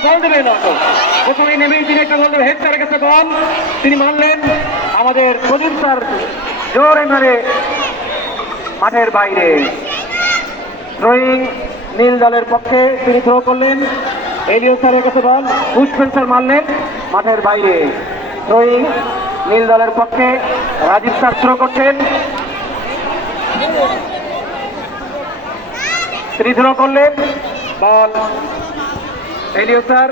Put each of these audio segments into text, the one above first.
বল দেবেন না তো প্রথমেই নেমেই তিনি একটা বল দেবেন হেড স্যারের কাছে বল তিনি মানলেন আমাদের প্রদীপ স্যার জোরে মারে মাঠের বাইরে থ্রোয়িং নীল দলের পক্ষে তিনি থ্রো করলেন এলিও স্যারের কাছে বল পুষ্পেন স্যার মারলেন মাঠের বাইরে থ্রোয়িং নীল দলের পক্ষে রাজীব স্যার থ্রো করছেন তিনি থ্রো করলেন বল এলিও স্যার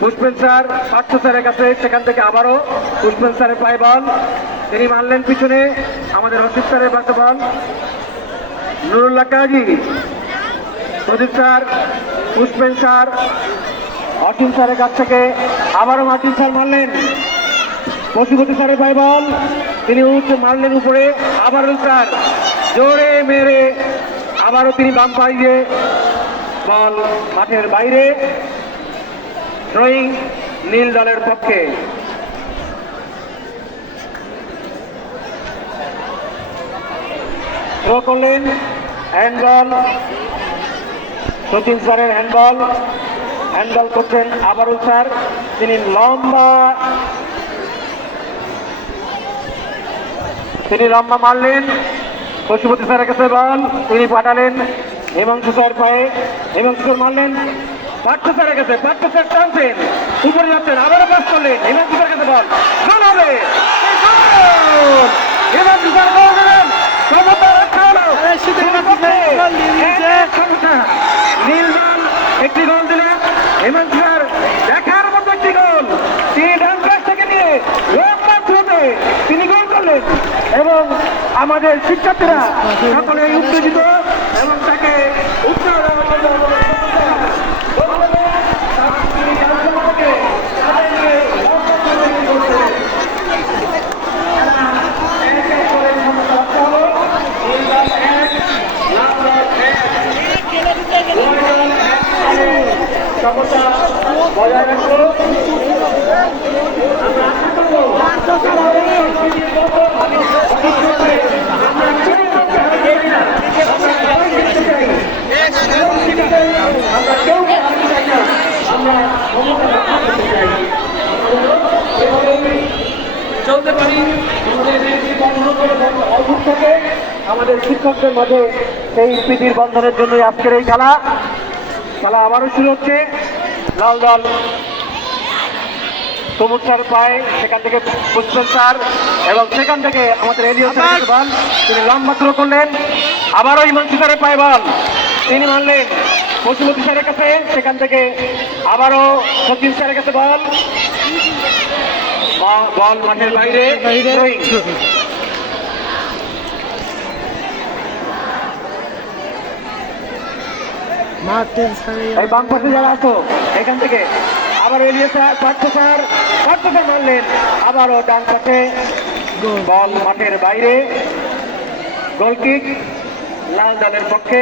পুষ্পেন স্যার পার্থ স্যারের কাছে সেখান থেকে আবারও পুষ্পেন স্যারের পায়ে বল তিনি মারলেন পিছনে আমাদের অসিত স্যারের পাশে বল নুরুল্লাহ কাজী প্রদীপ স্যার পুষ্পেন স্যার অসীম স্যারের কাছ থেকে আবারও মার্টিন স্যার মারলেন পশুপতি স্যারের পায়ে বল তিনি মারলেন উপরে আবারও স্যার জোরে মেরে আবারও তিনি বাম পায়ে বল মাঠের বাইরে থ্রোয়িং নীল দলের পক্ষে থ্রো করলেন হ্যান্ডবল সচিন স্যারের হ্যান্ডবল করছেন আবারুল স্যার তিনি লম্বা মারলেন পশুপতি স্যারের কাছে বল তিনি পাঠালেন হিমাংশু স্যার পায়ে হিমাংশু স্যার মারলেন পার্থ স্যারের কাছে পার্থ স্যার টানছেন উপরে যাচ্ছেন আবারও পাস করলেন হিমাংশু স্যারের কাছে বল গোল হবে হিমাংশু স্যার গোল দেবেন নীল দল একটি গোল দিলেন হেমন্ত স্যার দেখার মতো একটি গোল তিনি ডান পাশ থেকে নিয়ে তিনি গোল করলেন এবং আমাদের শিক্ষার্থীরা সকলে উত্তেজিত এবং তাকে উৎসাহ বজায় রাখবো চলতে পারি অদ্ভুত থাকে আমাদের শিক্ষকদের মাঝে সেই স্মৃতির বন্ধনের জন্য আজকের এই খেলা আবারও শুরু হচ্ছে লাল দল তমুক স্যার পায় সেখান থেকে পুষ্পেন স্যার এবং সেখান থেকে আমাদের এলিও স্যারের বল তিনি লম্বা থ্রো করলেন আবারও হিমাংশু স্যারের পায়ে বল তিনি মানলেন পশুপতি স্যারের কাছে সেখান থেকে আবারও সচিন স্যারের কাছে বল মাঠের বাইরে এই বাম পাশে যারা আছো এখান থেকে আবার এলিও স্যার পার্থ স্যার মারলেন আবারও ডান পাশে বল মাঠের বাইরে গোলকিক লাল দলের পক্ষে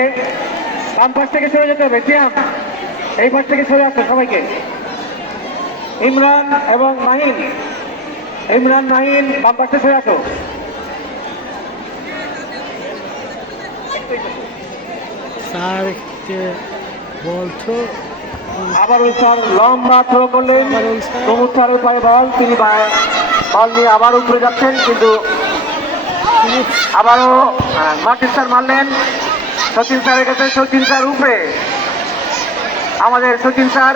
বাম পাশ থেকে সরে যেতে হবে সিয়াম এই পাশ থেকে সরে আসো সবাইকে ইমরান এবং মাহিন বাম পাশে সরে আসো বলছো আবারও স্যার লম্বা থ্রো করলেন তমুক স্যারের পায়ে বল তিনি বল নিয়ে আবার উপরে যাচ্ছেন কিন্তু আবারও মার্টিন স্যার মারলেন সচিন স্যারের কাছে সচিন স্যার উপরে আমাদের সচিন স্যার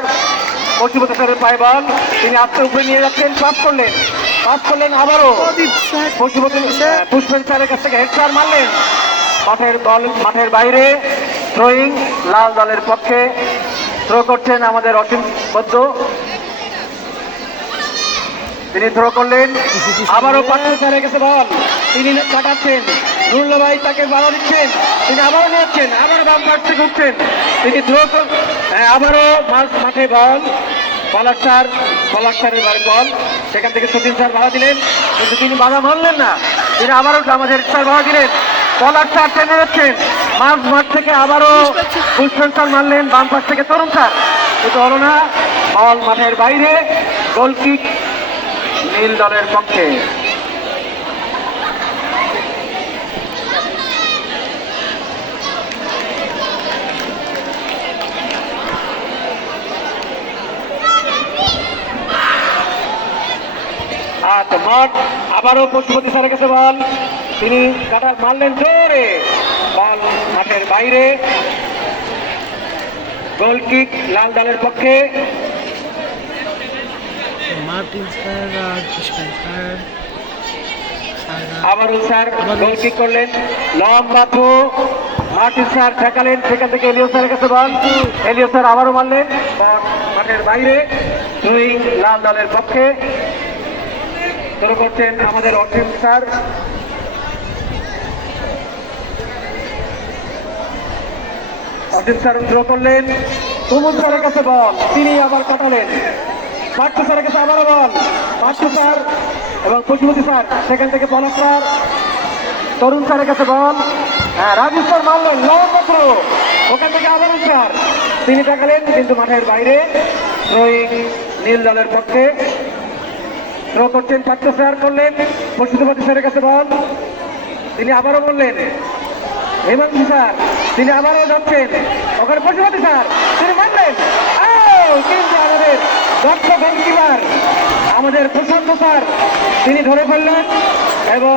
পশুপতি স্যারের পায়ে বল তিনি আস্তে উপরে নিয়ে যাচ্ছেন পাস করলেন আবারও পুষ্পেন স্যারের কাছ থেকে হেড স্যার মারলেন মাঠের বাইরে থ্রোয়িং লাল দলের পক্ষে থ্রো করছেন আমাদের অসীম বদ্ধ তিনি থ্রো করলেন আবারও পার্থ স্যারের কাছে বল তিনি কাটাচ্ছেন নুরুল্লাহ ভাই তাকে বাধা দিচ্ছেন তিনি আবারও নিয়েছেন আবারও বাম পাশ থেকে উঠছেন তিনি থ্রো আবারও মাঠে বল পলাশ স্যারের বল সেখান থেকে সচিন স্যার বাধা দিলেন কিন্তু তিনি বাধা মানলেন না তিনি আবারও আমাদের স্যার বাধা দিলেন পলাশ স্যার টেনে যাচ্ছেন মাঠ থেকে আবারও পুষ্পেন স্যার মারলেন বাম পাশ থেকে তরুণ স্যার কিন্তু হলো না বল মাঠের বাইরে গোলকিক নীল দলের পক্ষে মাঠ আবারও পশুপতি স্যারের কাছে বল, তিনি কাটা মারলেন জোরে, বল মাঠের বাইরে, গোল কিক লাল দলের পক্ষে। মার্টিন স্যার আর পুষ্পেন স্যার আবারও স্যার গোল কিক করলেন, লম্বা থ্রো, মার্টিন স্যার ঠেকালেন, সেখান থেকে এলিও স্যারের কাছে বল, এলিও স্যার আবারও মারলেন, বল মাঠের বাইরে, দুই লাল দলের পক্ষে। শুরু করছেন আমাদের অসীম স্যার। অসীম স্যার থ্রো করলেন, তুমুল স্যারের কাছে বল, তিনি আবার কাটালেন, পার্থ স্যারের কাছে আবারও বল, পার্থ স্যার এবং পশুপতি স্যার, সেখান থেকে পলক স্যার, তরুণ স্যারের কাছে বল, হ্যাঁ রাজু স্যার মারলেন লম্বা থ্রো, ওখান থেকে আবারও স্যার তিনি টাকালেন, কিন্তু মাঠের বাইরে, থ্রোয়িং নীল দলের পক্ষে। থ্রো করছেন পার্থ স্যার, করলেন পশুপতি স্যারের কাছে বল, তিনি আবারও বললেন, হেমন্ত স্যার তিনি আবারও যাচ্ছেন, ওখানে পশুপতি স্যার তিনি মারলেন, কিন্তু আমাদের দক্ষ গোলকিপার আমাদের প্রশান্ত স্যার তিনি ধরে ফেললেন এবং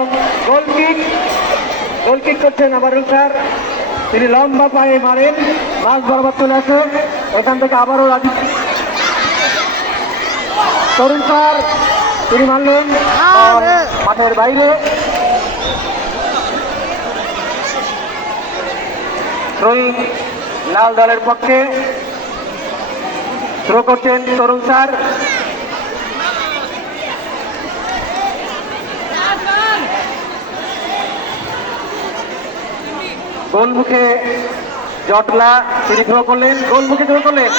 গোল কিক করছেন আবারও স্যার, তিনি লম্বা পায়ে মারেন, মাছ বরাবর চলে আসে, এখান থেকে আবারও রাজু তরুণ স্যার তিনি মারলেন মাঠের বাইরে। থ্রোয়িং লাল দলের পক্ষে, থ্রো করছেন তরুণ স্যার, গোলমুখে জটলা তিনি থ্রো করলেন, গোলমুখে থ্রো করলেন,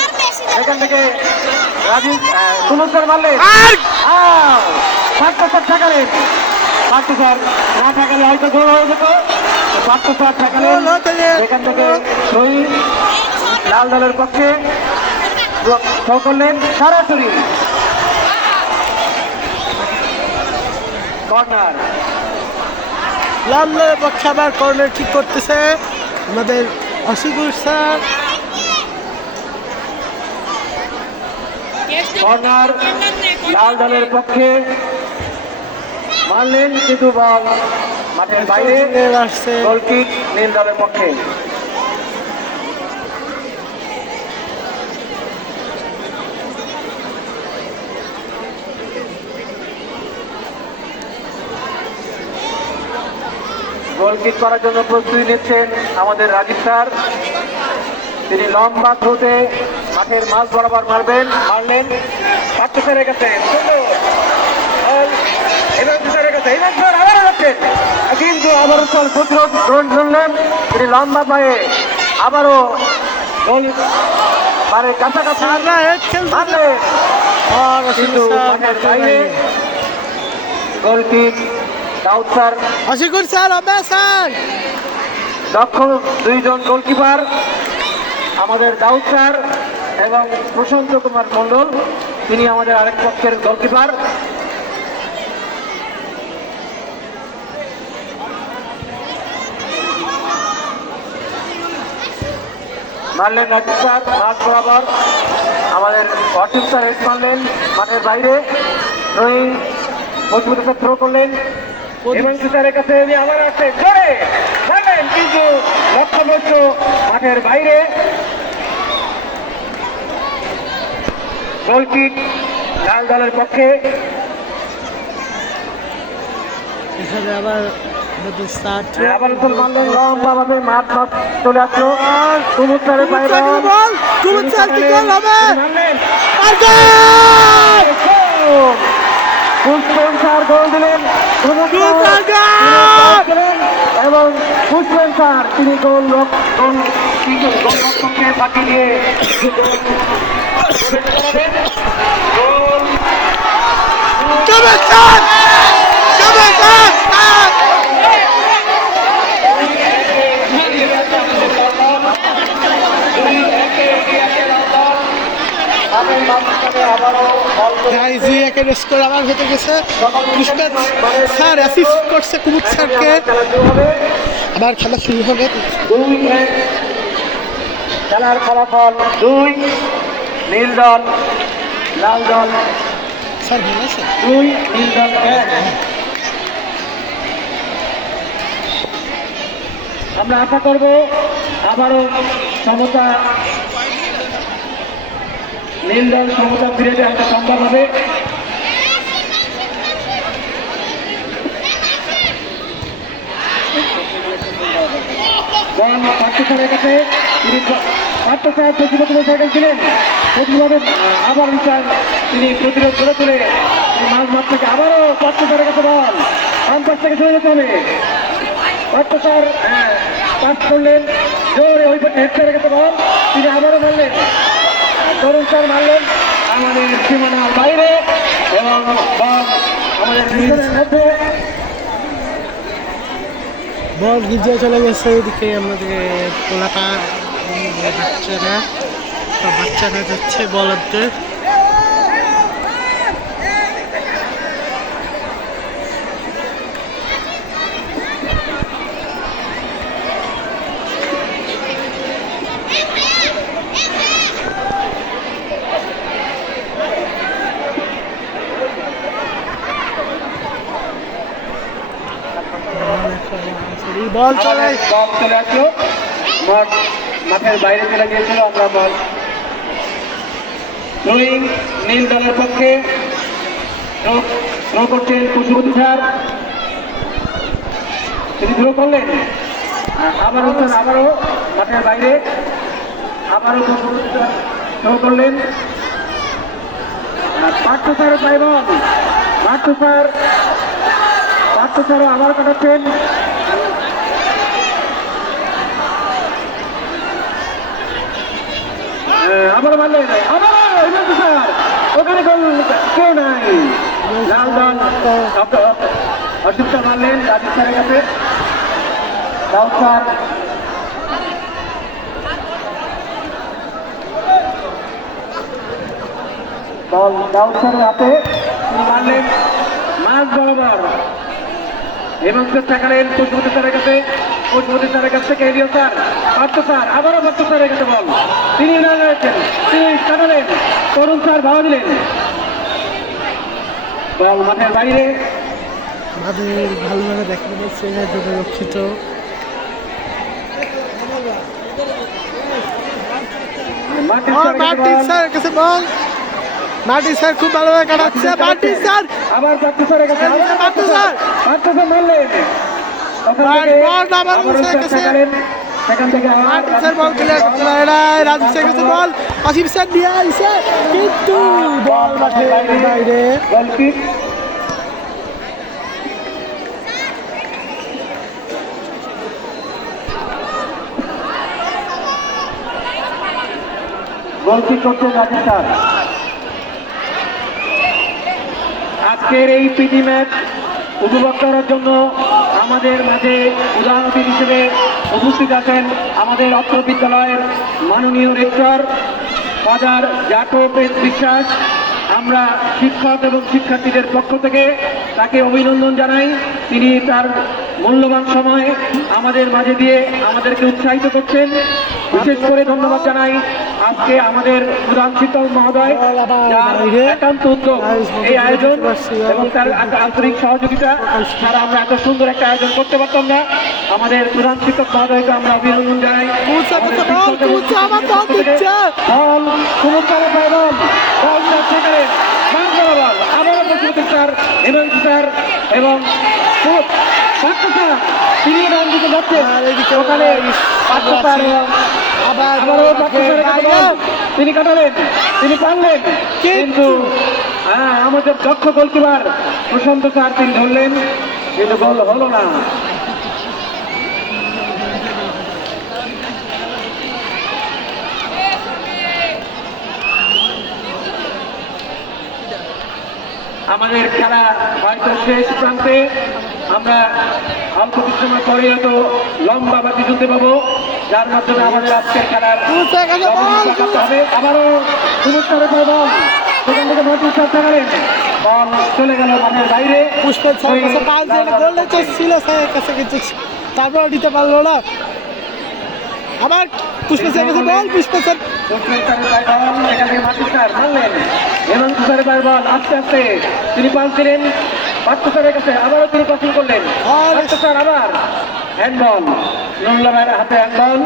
এখান থেকে রাজীব তুমুল স্যার মারলেন, পার্থ স্যার ঠেকালেন, পার্থ স্যার না ঠেকালে হয়তো গোল হয়ে যেত, পার্থ স্যার ঠেকালেন, এখান থেকে শহীদ লাল দলের পক্ষে থ্রো করলেন, সরাসরি কর্নার। লাল দলের পক্ষে আবার কর্নার ঠিক করতেছে আমাদের অসিকুর স্যার। কর্নার লাল দলের পক্ষে, মারলেন কিন্তু বল মাঠের বাইরে, আসছে গোল কিক নীল দলের পক্ষে। গোল কিক করার জন্য প্রস্তুতি নিচ্ছেন আমাদের রাজীব স্যার, তিনি লম্বা থ্রোতে মাঠের মাঝ বরাবর মারলেন, পার্থ স্যারের কাছে কিন্তু আবারও স্যার প্রতিরোধ গ্রহণ করলেন, তিনি লম্বা পায়ে আবারও গোল মানে কাছাকাছি মারলেন, কিন্তু মাঠের বাইরে, গোল কিক দাউদ স্যার। অসিকুর স্যার হবে স্যার, দক্ষ দুইজন গোলকিপার আমাদের দাউদ স্যার এবং প্রশান্ত কুমার মণ্ডল, তিনি আমাদের আরেক পক্ষের গোলকিপার। মারলেন রাজু স্যার মাঠ বরাবর, আমাদের অসীম স্যার হেড মারলেন মাঠের বাইরে, রোহিং মজবুত থ্রো করলেন, হেমন্ত স্যারের কাছে আবার আসছে জোরে মারলেন, কিন্তু লক্ষ্যবস্ত মাঠের বাইরে, গোল কিক লাল দলের পক্ষে। এখানে আবার আবার মারলেন লম্বাভাবে মাঠ চলে আসলো, তুমুল স্যারের পায়ে বল, তুমুল স্যার কি গোল হবে, মারলেন পুষ্পেন স্যার গোল দিলেন, এবং পুষ্পেন স্যার তিনি গোল রক্ষককে বাকি দিয়ে স্কোর আবার হতে গেছে, স্যার অ্যাসিস্ট করছে কুমুদ স্যারকে, আবার খেলা শুরু হবে। খেলার ফলাফল 2, নীল দল লাল দল স্যার ভালো আছে? 2 নীল দল 1। আমরা আশা করব আবারও সমতা, নীল দল সমতা ফিরে দেওয়া সম্ভব হবে। বল পার্থ স্যারের কাছে, তিনি পার্থ স্যার প্রতিপক্ষ সাইকেল ছিলেন, প্রতিভাবে আবার বিচার তিনি প্রতিরোধ করে তুলে মাঝ মাঠ থেকে আবারও পার্থ স্যারের কাছে বল বাম পাশ থেকে চলে যেতে হবে। পার্থ স্যার পাস করলেন জোরে, ওই হেড স্যারের কাছে বল, তিনি আবারও মারলেন, তরুণ স্যার মারলেন আমাদের সীমানার বাইরে এবং বল আমাদের ভিতরের মধ্যে। বল গির্জা চলে গেছে ওইদিকে আমাদের পোলাপা বাচ্চারা যাচ্ছে বল আনতে। বল চলে আসলো, মাঠের বাইরে চলে গিয়েছিল। আমরা বল থ্রোয়িং নীল দলের পক্ষে থ্রো করছেন কুশবতী স্যার, তিনি থ্রো করলেন আবারও মাঠের বাইরে, আবারও কুশবতী স্যার থ্রো করলেন। পার্থ স্যারের পাই বল, পার্থ স্যারও আবার কাটাচ্ছেন। আবার মারলেন, আবার স্যার, ওখানে কেউ নাই। লাল দল অর্জুন স্যার মারলেন রাজীব স্যারের কাছে। দাউদ স্যার দাউদ স্যারের হাতে, তিনি মারলেন মাঝ বরাবর এবং টাকালেন পুষ্পতি স্যারের কাছে। পুষ্পতি স্যারের কাছ থেকে এলিও স্যার, পার্থ স্যার, আবারও পার্থ স্যারের কাছে বল, তিনি রয়েছেন, তিনি কাটালেন, তরুণ স্যার ভাড়া দিলেন, বল মাঠের বাইরে। আমাদের ভালোভাবে দেখানো যাচ্ছে রক্ষিত। মার্টিন স্যার কাছে বল, মার্টিন স্যার খুব ভালোভাবে কাটাচ্ছে। মার্টিন স্যার আবার পার্থ স্যারের কাছে, পার্থ স্যার মারলেন, সেখান থেকে মার্টিন স্যার বল ক্লিয়ার করতে পারে না। রাজীব স্যার কাছে বল, আসিফ স্যার দিয়ে আইছে কিন্তু বল মাঠের বাইরে। গোলকিক করছেন রাজীব স্যার। আজকের এই পিটি ম্যাচ উপভোগ করার জন্য আমাদের মাঝে প্রধান অতিথি হিসেবে উপস্থিত আছেন আমাদের অত্র বিদ্যালয়ের মাননীয় রেক্টর ফাদার জাকব বিশ্বাস। আমরা শিক্ষক এবং শিক্ষার্থীদের পক্ষ থেকে তাকে অভিনন্দন জানাই। তিনি তার মূল্যবান সময় আমাদের মাঝে দিয়ে আমাদেরকে উৎসাহিত করছেন। বিশেষ করে ধন্যবাদ জানাই আজকে আমাদের প্রধান শিক্ষক মহোদয়, যার একান্ত উদ্যোগ এই আয়োজন এবং তার আন্তরিক সহযোগিতা ছাড়া আমরা এত সুন্দর একটা আয়োজন করতে পারতাম না। আমাদের প্রধান শিক্ষক মহোদয়কে আমরা অভিনন্দন জানাই। এবং তিনি দিকে যাচ্ছেন, ওখানে তিনি কাটালেন, তিনি পারলেন, কিন্তু আমাদের দক্ষ গোলকিপার প্রশান্ত স্যার তিনি ধরলেন, কিন্তু গোল হলো না। আমাদের খেলা হয়তো শেষ প্রান্তে, আমরা অল্প কিছু সময় পরে হয়তো লম্বা বাতি যুদ্ধে পাবো, যার মাধ্যমে আমাদের আজকের খেলার হবে। আবারও পুরস্কারের বল, সেখান থেকে মাটি থাকলেন, বল চলে গেল মাঠের বাইরে। পুষ্পের ছিল স্যারের কাছে, কিন্তু তারপর দিতে পারলো না। আবার পুষ্পের স্যার কাছে বল, পুষ্পের স্যার সেখান থেকে মাটি স্যার মারলেন এবং পাঁচশো স্যারের পায়ের বল আস্তে আস্তে তিনি পাস দিলেন পাঁচশো স্যারের কাছে, আবারও তিনি পাসিং করলেন পাঁচশো স্যার আবার হ্যান্ডবল, নুরুল্লাহ ভাইয়ের হাতে হ্যান্ডবল।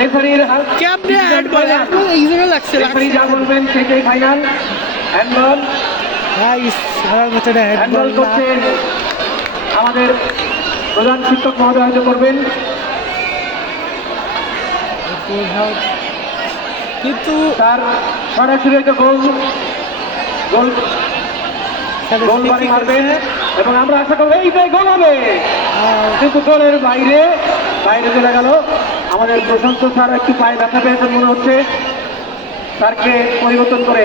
রেফারির ক্যাপ দিয়ে হ্যান্ডবল একদম ইজিলি লাগছে রেফারি যা বলবেন সেটাই ফাইনাল। হ্যান্ডবল সারার বছরে হ্যান্ডবল করছেন আমাদের প্রধান শিক্ষক মহোদয় হয়তো করবেন। কিন্তু তার সরাসরি হয়তো গোল বাড়ি মারবেন এবং আমরা আশা করবো এইটাই গোল হবে, কিন্তু গোলের বাইরে চলে গেল। আমাদের প্রশান্ত স্যার একটু পায়ে ব্যথা পেয়েছেন মনে হচ্ছে, স্যারকে পরিবর্তন করে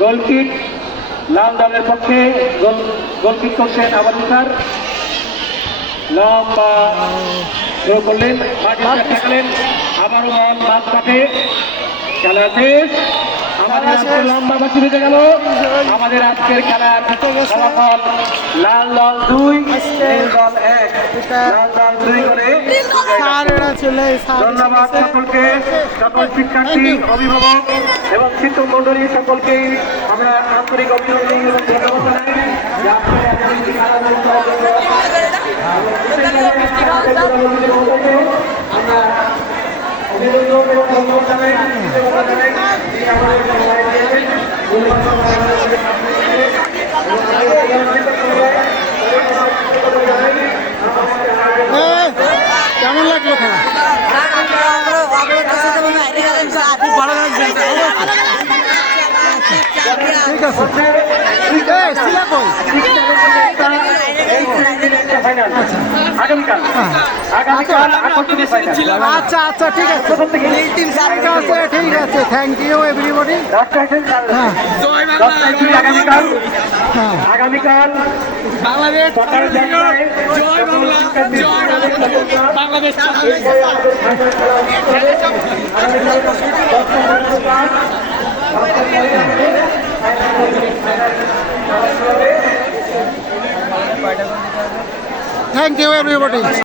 গোলকিক লাল দলের পক্ষে গোলকিক করছেন আবাদি স্যার। লম্বা থ্রো করলেন, ঠেকালেন, আবারও বল মাঝ কাটে, খেলা শেষ। আমাদের আজকে লম্বা বাকি বেঁচে গেল। আমাদের আজকের খেলার ফলাফল লাল দল 2 নীল দল 1, লাল দল 2 করে। ধন্যবাদ সকলকে, সকল শিক্ষার্থী, অভিভাবক এবং শিক্ষক মন্ডলী সকলকেই আমরা আন্তরিক অভিনন্দন এবং ধন্যবাদ জানাই। আমরা অভিনন্দন এবং ধন্যবাদ জানাই। কেমন লাগলো খেলা? খুব ভালো লাগছে। ঠিক আছে, আগামীকাল আকর্ষণীয় ফাইনাল। আচ্ছা আচ্ছা ঠিক আছে, ঠিক আছে, থ্যাংক ইউ এভরিবডি। আগামীকাল বাংলাদেশ সকাল 10টায় জয় বাংলা, জয় বাংলাদেশ। Thank you everybody.